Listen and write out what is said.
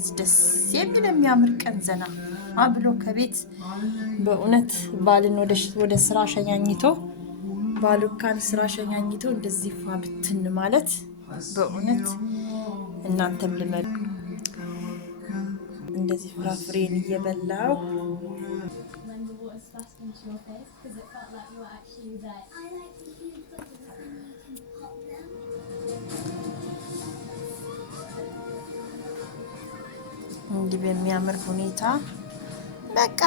እንደዚህ ደስ የሚል የሚያምር ቀን ዘና አብሎ ከቤት በእውነት ባልን ወደ ስራ ሸኛኝቶ ባሉካን ስራ ሸኛኝቶ እንደዚህ ፋ ብትን ማለት በእውነት እናንተም ልመዱ። እንደዚህ ፍራፍሬን እየበላው እንዲህ በሚያምር ሁኔታ በቃ